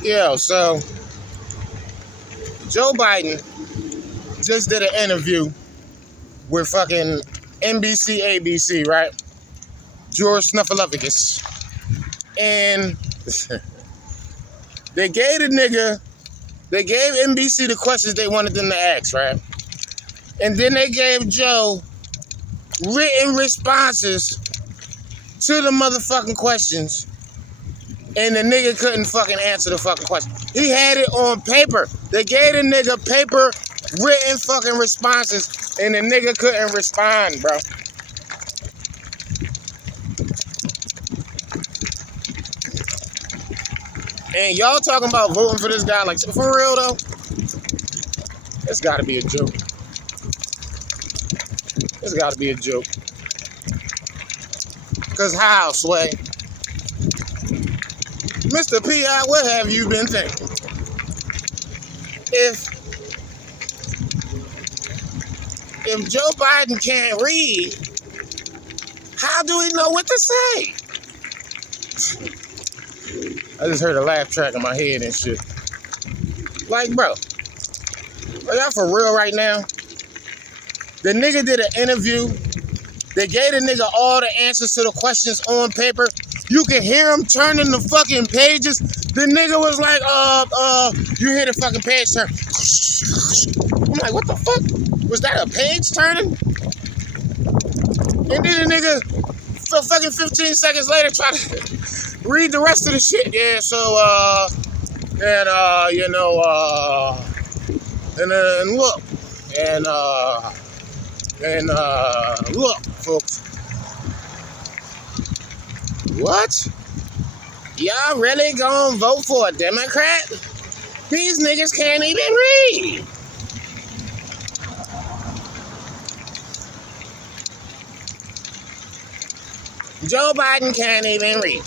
Yeah, so Joe Biden just did an interview with fucking NBC, ABC, right? George Snuffleupagus. And they gave NBC the questions they wanted them to ask, right? And then they gave Joe written responses to the motherfucking questions. And the nigga couldn't fucking answer the fucking question. He had it on paper. They gave the nigga paper written fucking responses, and the nigga couldn't respond, bro. And y'all talking about voting for this guy, like, for real though? It's gotta be a joke. It's gotta be a joke. Cause how, Sway? Mr. P.I., what have you been thinking? If Joe Biden can't read, how do we know what to say? I just heard a laugh track in my head and shit. Like, bro, are y'all for real right now? The nigga did an interview. They gave the nigga all the answers to the questions on paper. You can hear him turning the fucking pages. The nigga was like, you hear the fucking page turn. I'm like, what the fuck? Was that a page turning? And then the nigga, fucking 15 seconds later, try to read the rest of the shit. Yeah, so, and look, look, folks. What? Y'all really gonna vote for a Democrat? These niggas can't even read. Joe Biden can't even read.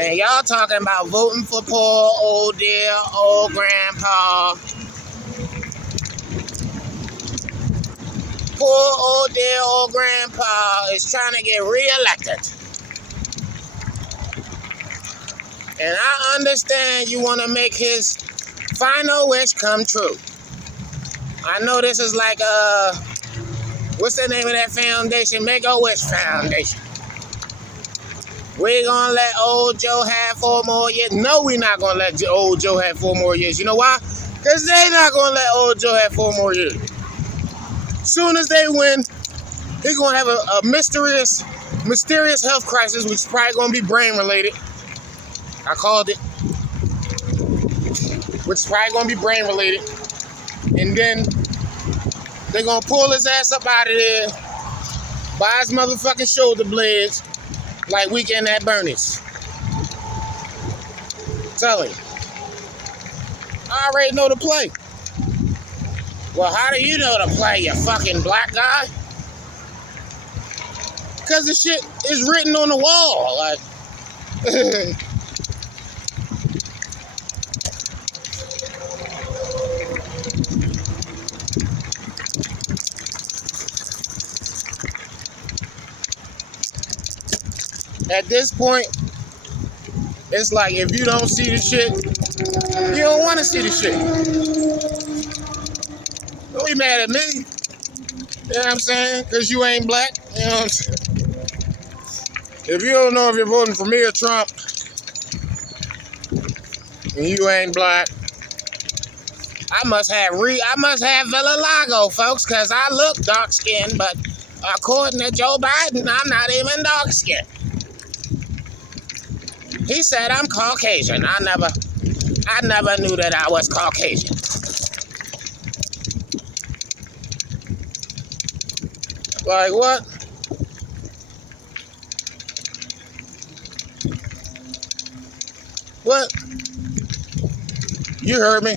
And y'all talking about voting for poor old dear old grandpa. Poor old dear old grandpa is trying to get reelected. And I understand you want to make his final wish come true. I know this is like, what's the name of that foundation? Make-A-Wish Foundation. We're going to let old Joe have 4 more years. No, we're not going to let old Joe have 4 more years. You know why? Because they're not going to let old Joe have 4 more years. Soon as they win, he's going to have a mysterious health crisis, which is probably going to be brain-related. I called it. Which is probably going to be brain-related. And then they're going to pull his ass up out of there, buy his motherfucking shoulder blades, like Weekend at Bernie's. Tell him. I already know the play. Well, how do you know the play, you fucking black guy? Because the shit is written on the wall. Like, at this point, it's like if you don't see the shit, you don't want to see the shit. Don't be mad at me. You know what I'm saying? Because you ain't black. You know what I'm saying? If you don't know if you're voting for me or Trump, and you ain't black, I must have vitiligo, folks, because I look dark-skinned, but according to Joe Biden, I'm not even dark-skinned. He said I'm Caucasian. I never knew that I was Caucasian. Like what? What? You heard me.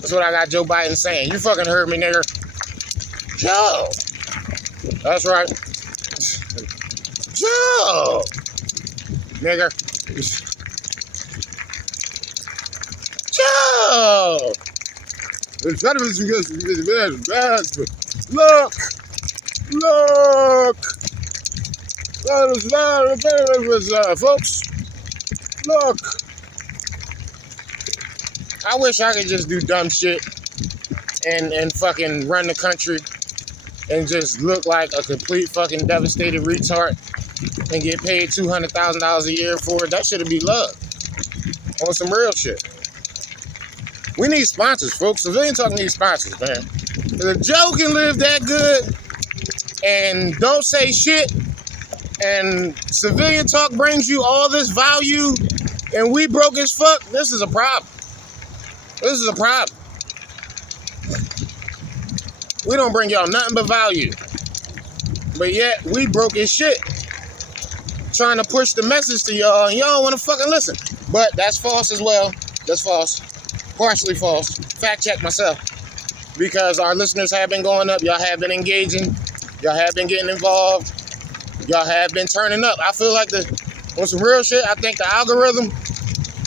That's what I got Joe Biden saying. You fucking heard me, nigger. Joe. That's right. Joe. Nigger. Joe. Look. Folks. Look, I wish I could just do dumb shit and fucking run the country and just look like a complete fucking devastated retard and get paid $200,000 a year for it. That should be love. On some real shit. We need sponsors, folks. Civilian Talk needs sponsors, man. If Joe can live that good and don't say shit, and Civilian Talk brings you all this value, and we broke as fuck, this is a problem. This is a problem. We don't bring y'all nothing but value. But yet, we broke as shit. Trying to push the message to y'all, and y'all don't want to fucking listen. But that's false as well. That's false. Partially false. Fact check myself. Because our listeners have been going up. Y'all have been engaging. Y'all have been getting involved. Y'all have been turning up. I feel like on some real shit, I think the algorithm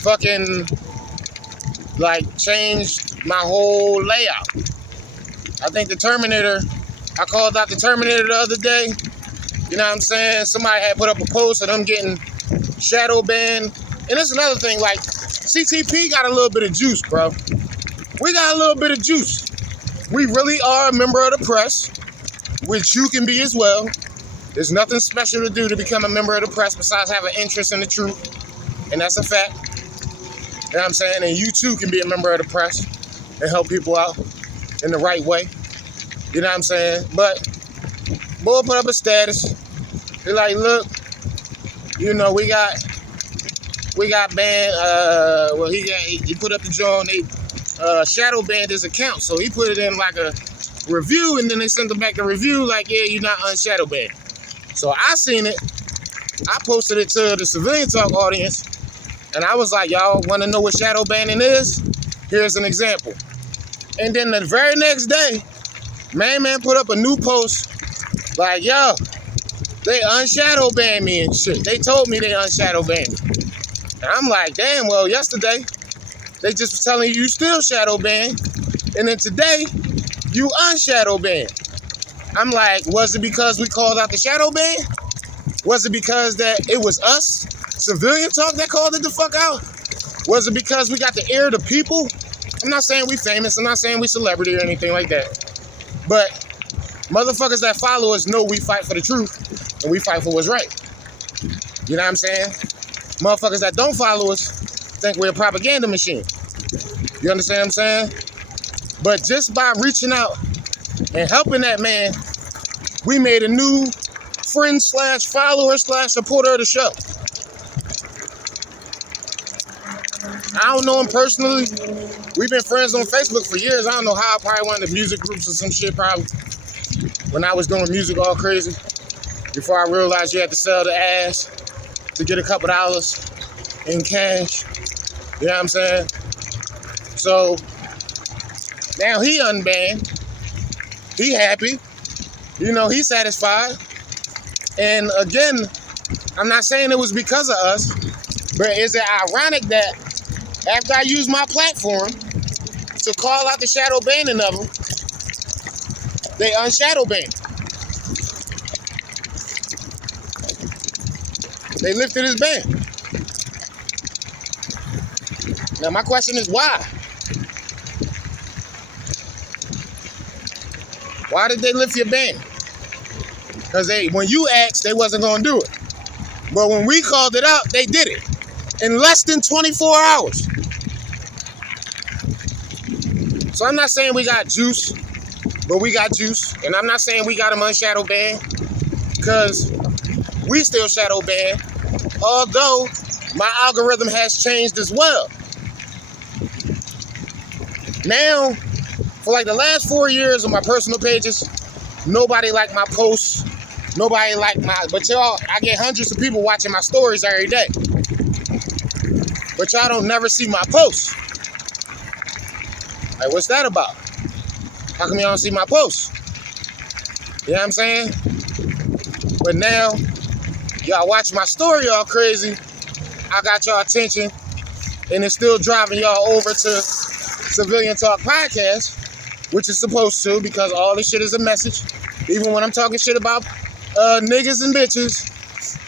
fucking like changed my whole layout. I think the Terminator, I called out the Terminator the other day. You know what I'm saying? Somebody had put up a post of them getting shadow banned. And that's another thing, like, CTP got a little bit of juice, bro. We got a little bit of juice. We really are a member of the press, which you can be as well. There's nothing special to do to become a member of the press besides have an interest in the truth. And that's a fact. You know what I'm saying? And you too can be a member of the press and help people out in the right way. You know what I'm saying? But boy put up a status. They're like, look, you know, we got banned. Well, he put up the joint. They shadow banned his account, so he put it in like a review, and then they sent him back the review like, yeah, you're not unshadow banned. So I seen it. I posted it to the Civilian Talk audience, and I was like, y'all want to know what shadow banning is? Here's an example. And then the very next day, man put up a new post like, yo, they unshadow banned me and shit. They told me they unshadow banned me. And I'm like, damn, well, yesterday, they just was telling you still shadow banned. And then today, you unshadow banned. I'm like, was it because we called out the shadow ban? Was it because that it was us, Civilian Talk, that called it the fuck out? Was it because we got the ear of the people? I'm not saying we famous. I'm not saying we celebrity or anything like that. But motherfuckers that follow us know we fight for the truth and we fight for what's right. You know what I'm saying? Motherfuckers that don't follow us think we're a propaganda machine. You understand what I'm saying? But just by reaching out and helping that man, we made a new friend / follower / supporter of the show. I don't know him personally. We've been friends on Facebook for years. I don't know how. Probably one of the music groups or some shit, probably. When I was doing music all crazy. Before I realized you had to sell the ass to get a couple dollars in cash. You know what I'm saying? So, now he unbanned. He happy. You know, he's satisfied. And again, I'm not saying it was because of us, but is it ironic that after I used my platform to call out the shadow banning of them, they unshadow banned. They lifted his ban. Now my question is why? Why did they lift your ban? Because when you asked, they wasn't going to do it. But when we called it out, they did it in less than 24 hours. So I'm not saying we got juice, but we got juice. And I'm not saying we got them unshadow banned, because we still shadow banned, although my algorithm has changed as well. Now, for like the last 4 years on my personal pages, nobody liked my posts. Nobody liked but y'all, I get hundreds of people watching my stories every day. But y'all don't never see my posts. Like, what's that about? How come y'all don't see my posts? You know what I'm saying? But now, y'all watch my story all crazy. I got y'all attention. And it's still driving y'all over to Civilian Talk Podcast, which is supposed to, because all this shit is a message. Even when I'm talking shit about niggas and bitches,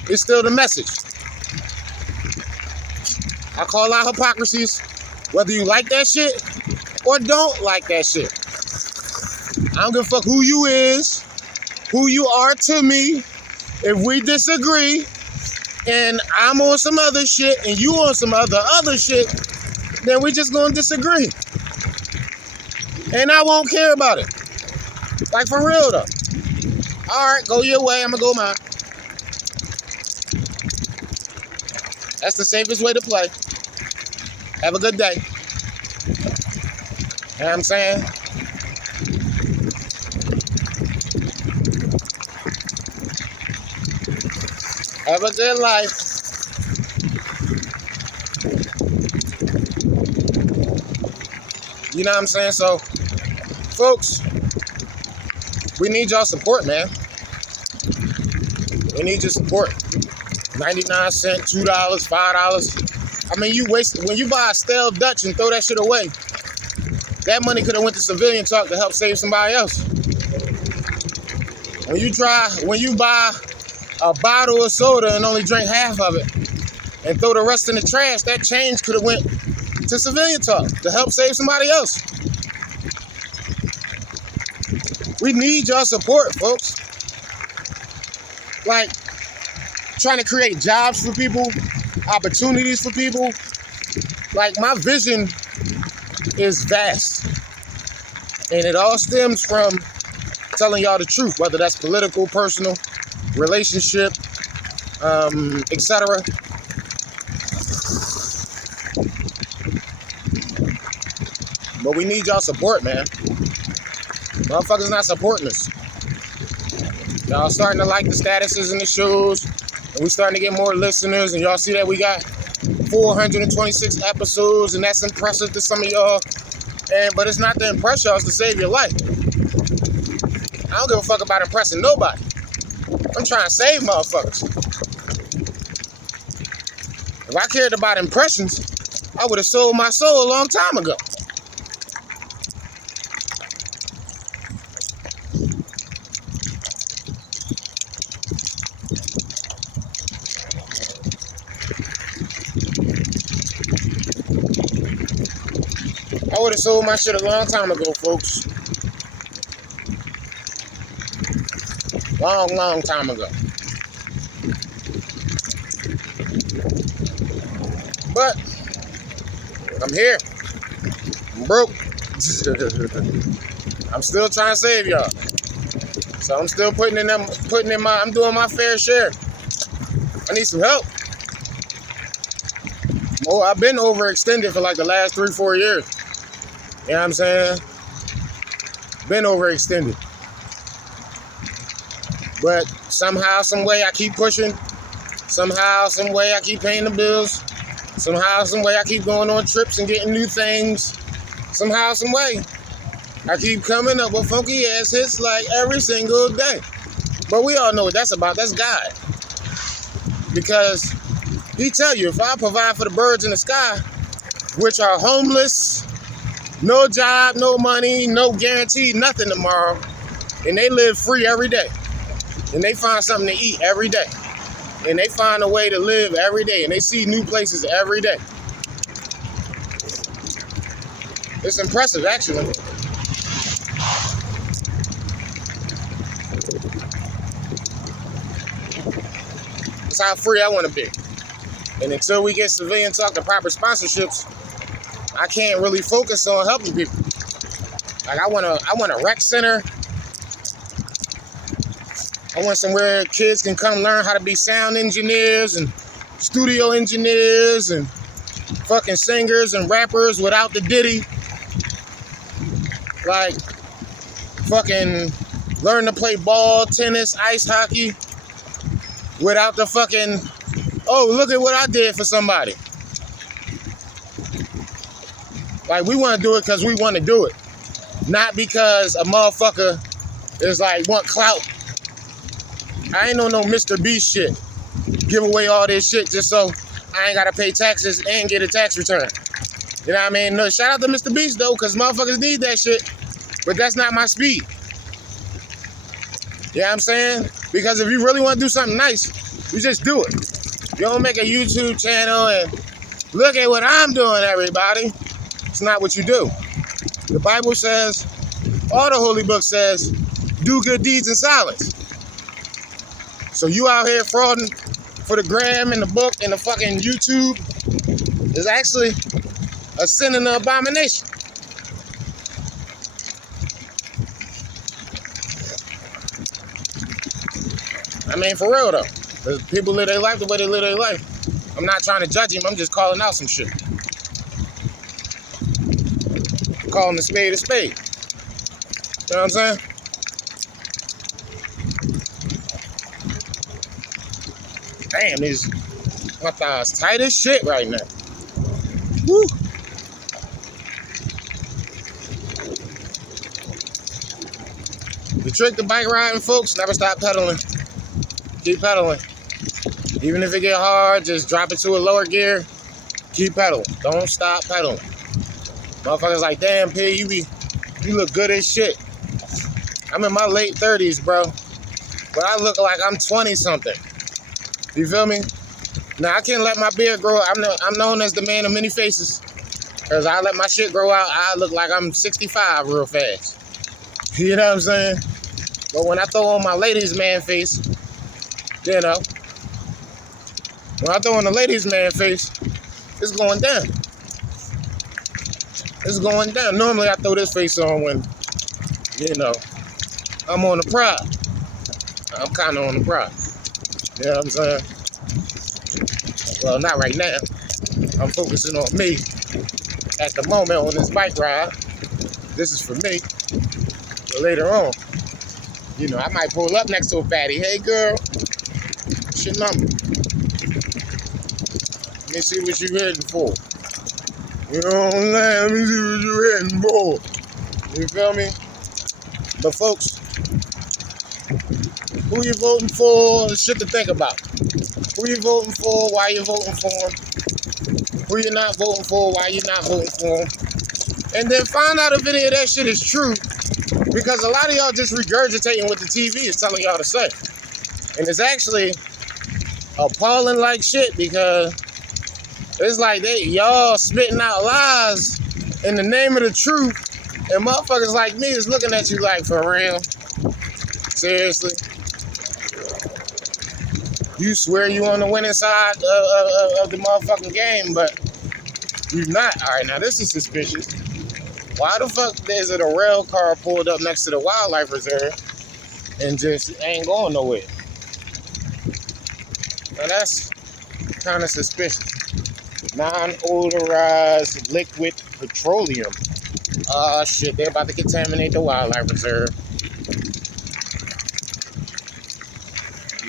it's still the message. I call out hypocrisies, whether you like that shit or don't like that shit. I don't give a fuck who you is, who you are to me. If we disagree and I'm on some other shit and you on some other shit, then we just gonna disagree. And I won't care about it. Like, for real though. Alright, go your way, I'm gonna go mine. That's the safest way to play. Have a good day. You know what I'm saying? Have a good life. You know what I'm saying? So, folks, we need y'all support, man. We need your support. 99 cents, $2, $5. I mean, you waste when you buy a stale Dutch and throw that shit away. That money could have went to Civilian Talk to help save somebody else. When you buy a bottle of soda and only drink half of it and throw the rest in the trash, that change could have went to Civilian Talk to help save somebody else. We need y'all support, folks. Like, trying to create jobs for people, opportunities for people. Like, my vision is vast. And it all stems from telling y'all the truth, whether that's political, personal, relationship, etc. But we need y'all support, man. Motherfuckers not supporting us. Y'all starting to like the statuses and the shows, and we starting to get more listeners, and y'all see that we got 426 episodes, and that's impressive to some of y'all. But it's not to impress y'all, it's to save your life. I don't give a fuck about impressing nobody. I'm trying to save motherfuckers. If I cared about impressions, I would have sold my soul a long time ago. I would have sold my shit a long time ago, folks. Long time ago. But I'm here. I'm broke. I'm still trying to save y'all. So I'm still I'm doing my fair share. I need some help. Oh, I've been overextended for like the last 3-4 years. You know what I'm saying? Been overextended. But somehow, some way I keep pushing. Somehow, some way I keep paying the bills. Somehow, some way I keep going on trips and getting new things. Somehow, some way I keep coming up with funky ass hits like every single day. But we all know what that's about. That's God. Because he tell you, if I provide for the birds in the sky, which are homeless, no job, no money, no guarantee, nothing tomorrow, and they live free every day, and they find something to eat every day, and they find a way to live every day, and they see new places every day. It's impressive, actually. That's how free I want to be. And until we get Civilian Talk the proper sponsorships, I can't really focus on helping people. Like, I want a rec center. I want somewhere kids can come learn how to be sound engineers and studio engineers and fucking singers and rappers without the ditty. Like, fucking learn to play ball, tennis, ice hockey without the fucking, oh, look at what I did for somebody. Like, we want to do it because we want to do it. Not because a motherfucker is like, want clout. I ain't on no Mr. Beast shit. Give away all this shit just so I ain't got to pay taxes and get a tax return. You know what I mean? No, shout out to Mr. Beast, though, because motherfuckers need that shit. But that's not my speed. You know what I'm saying? Because if you really want to do something nice, you just do it. You don't make a YouTube channel and Look at what I'm doing, everybody. It's not what you do. The Bible says, all the holy book says, do good deeds in silence. So you out here frauding for the gram and the book and the fucking YouTube is actually a sin and an abomination. I mean, for real though. Because people live their life the way they live their life. I'm not trying to judge him, I'm just calling out some shit. Calling a spade a spade. You know what I'm saying? Damn, my thighs tight as shit right now. Woo. The trick to bike riding, folks, never stop pedaling. Keep pedaling. Even if it get hard, just drop it to a lower gear. Keep pedaling. Don't stop pedaling. Motherfuckers like, damn, P, you look good as shit. I'm in my late 30s, bro. But I look like I'm 20-something. You feel me? Now, I can't let my beard grow. I'm known as the man of many faces. Because I let my shit grow out, I look like I'm 65 real fast. You know what I'm saying? But when I throw on my ladies' man face, you know, when I throw on the ladies' man face, it's going down. It's going down. Normally, I throw this face on when, you know, I'm on the pride. I'm kind of on the pride. You know what I'm saying? Well, not right now. I'm focusing on me at the moment on this bike ride. This is for me. But later on, you know, I might pull up next to a fatty. Hey, girl, what's your number? Let me see what you're heading for. You know what I'm saying? Let me see what you're heading for. You feel me? But folks, who you voting for is shit to think about. Who you voting for, why you voting for them. Who you not voting for, why you not voting for them. And then find out if any of that shit is true. Because a lot of y'all just regurgitating what the TV is telling y'all to say. And it's actually appalling like shit because it's like y'all spitting out lies in the name of the truth. And motherfuckers like me is looking at you like, for real? Seriously? You swear you on the winning side of the motherfucking game, but you're not. All right, now this is suspicious. Why the fuck is it a rail car pulled up next to the wildlife reserve and just ain't going nowhere? Now that's kind of suspicious. Non-odorized liquid petroleum. Shit, they're about to contaminate the wildlife reserve.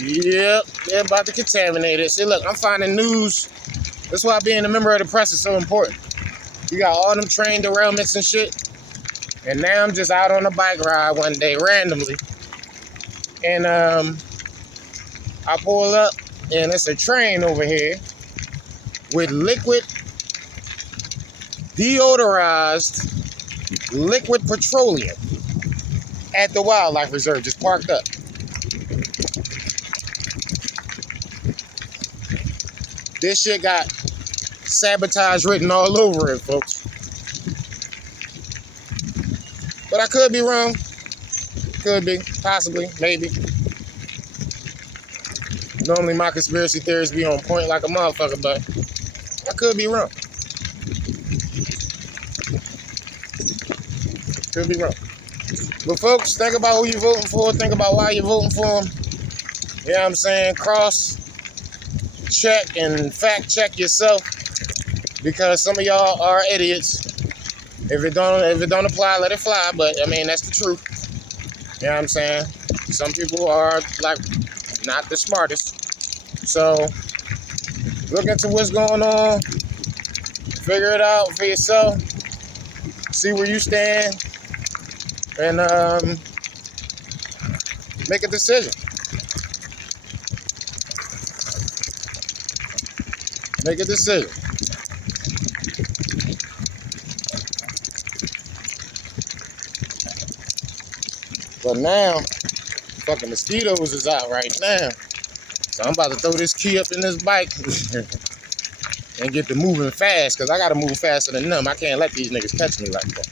Yep, they're about to contaminate it. See, look, I'm finding news. That's why being a member of the press is so important. You got all them train derailments and shit. And now I'm just out on a bike ride one day randomly. And I pull up and it's a train over here with liquid, deodorized liquid petroleum at the wildlife reserve, just parked up. This shit got sabotage written all over it, folks. But I could be wrong. Could be, possibly, maybe. Normally my conspiracy theories be on point like a motherfucker, but I could be wrong. Could be wrong. But folks, think about who you're voting for. Think about why you're voting for them. You know what I'm saying? Cross check and fact check yourself, because some of y'all are idiots. If it don't apply, let it fly. But I mean, that's the truth. You know what I'm saying? Some people are like not the smartest. So look into what's going on, figure it out for yourself, see where you stand, and make a decision. Make a decision. But now, fucking mosquitoes is out right now. So I'm about to throw this key up in this bike and get to moving fast, because I got to move faster than them. I can't let these niggas catch me like that.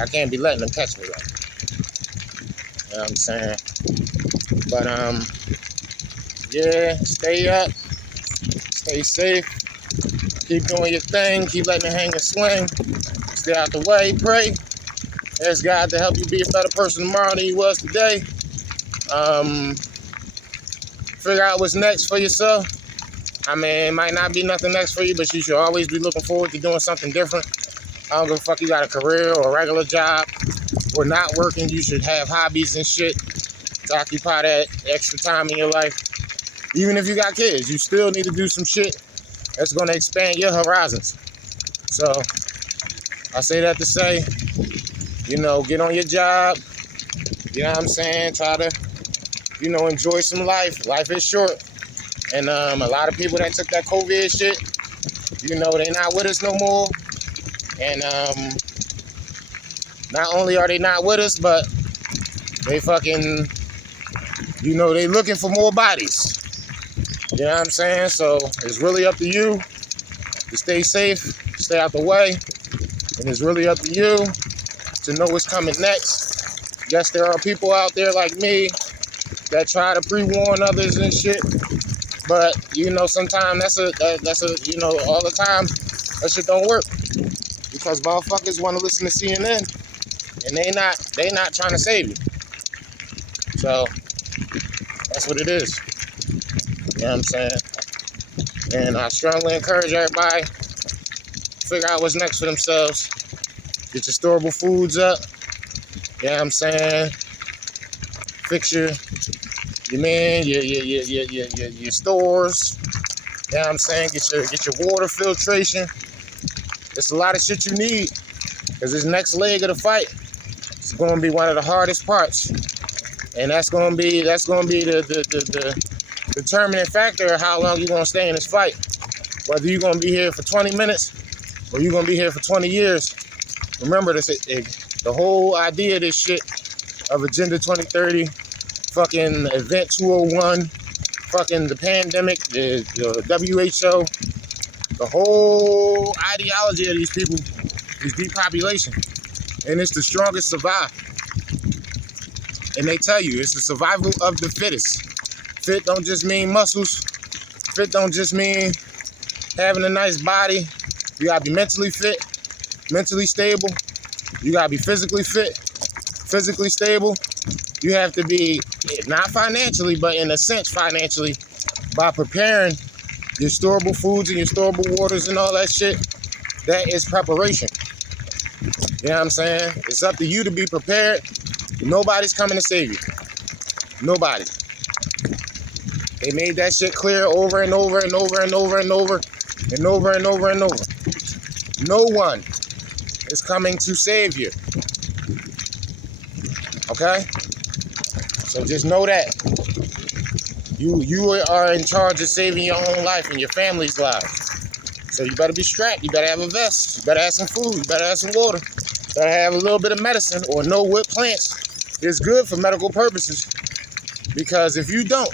I can't be letting them catch me like that. You know what I'm saying? But, yeah, stay up, stay safe, keep doing your thing, keep letting it hang and swing, stay out the way, pray, ask God to help you be a better person tomorrow than you was today. Figure out what's next for yourself. I mean, it might not be nothing next for you, but you should always be looking forward to doing something different. I don't give a fuck you got a career or a regular job or not working. You should have hobbies and shit to occupy that extra time in your life. Even if you got kids, you still need to do some shit that's going to expand your horizons. So I say that to say, you know, get on your job. You know what I'm saying? Try to, you know, enjoy some life. Life is short. And a lot of people that took that COVID shit, you know, they not with us no more. And not only are they not with us, but they fucking, you know, they looking for more bodies. You know what I'm saying? So it's really up to you to stay safe, stay out the way. And it's really up to you to know what's coming next. Yes, there are people out there like me that try to pre-warn others and shit. But, you know, sometimes that's a, you know, all the time, that shit don't work. Because motherfuckers want to listen to CNN, and they not trying to save you. So, that's what it is. You know what I'm saying? And I strongly encourage everybody to figure out what's next for themselves. Get your storable foods up. You know what I'm saying? Fix your stores. You know what I'm saying? Get your water filtration. It's a lot of shit you need, because this next leg of the fight is going to be one of the hardest parts, and that's going to be the determining factor of how long you're going to stay in this fight. Whether you're going to be here for 20 minutes or you're going to be here for 20 years. Remember this, the whole idea of this shit of Agenda 2030, fucking Event 201, fucking the pandemic, the WHO, the whole ideology of these people is depopulation. And it's the strongest survive. And they tell you it's the survival of the fittest. Fit don't just mean muscles. Fit don't just mean having a nice body. You gotta be mentally fit, mentally stable. You gotta be physically fit, physically stable. You have to be, not financially, but in a sense financially, by preparing your storable foods and your storable waters and all that shit. That is preparation. You know what I'm saying? It's up to you to be prepared. Nobody's coming to save you. Nobody. They made that shit clear over and over and over and over and over and over and over and over. No one is coming to save you. Okay? So just know that. You are in charge of saving your own life and your family's lives. So you better be strapped. You better have a vest. You better have some food. You better have some water. You better have a little bit of medicine, or know what plants is good for medical purposes. Because if you don't,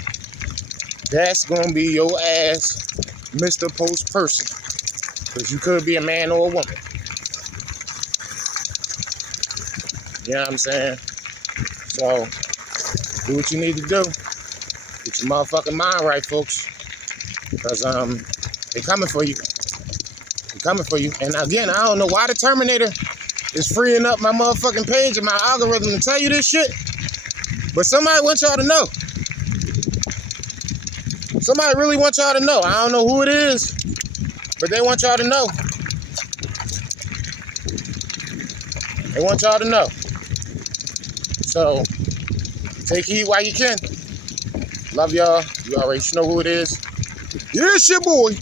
that's going to be your ass, Mr. Post Person. Because you could be a man or a woman. You know what I'm saying? So, do what you need to do. Get your motherfucking mind right, folks. Because they coming for you. They coming for you. And again, I don't know why the Terminator is freeing up my motherfucking page and my algorithm to tell you this shit. But somebody wants y'all to know. Somebody really wants y'all to know. I don't know who it is, but they want y'all to know. They want y'all to know. So, take heed while you can. Love y'all. You already know who it is. Yeah, it's your boy.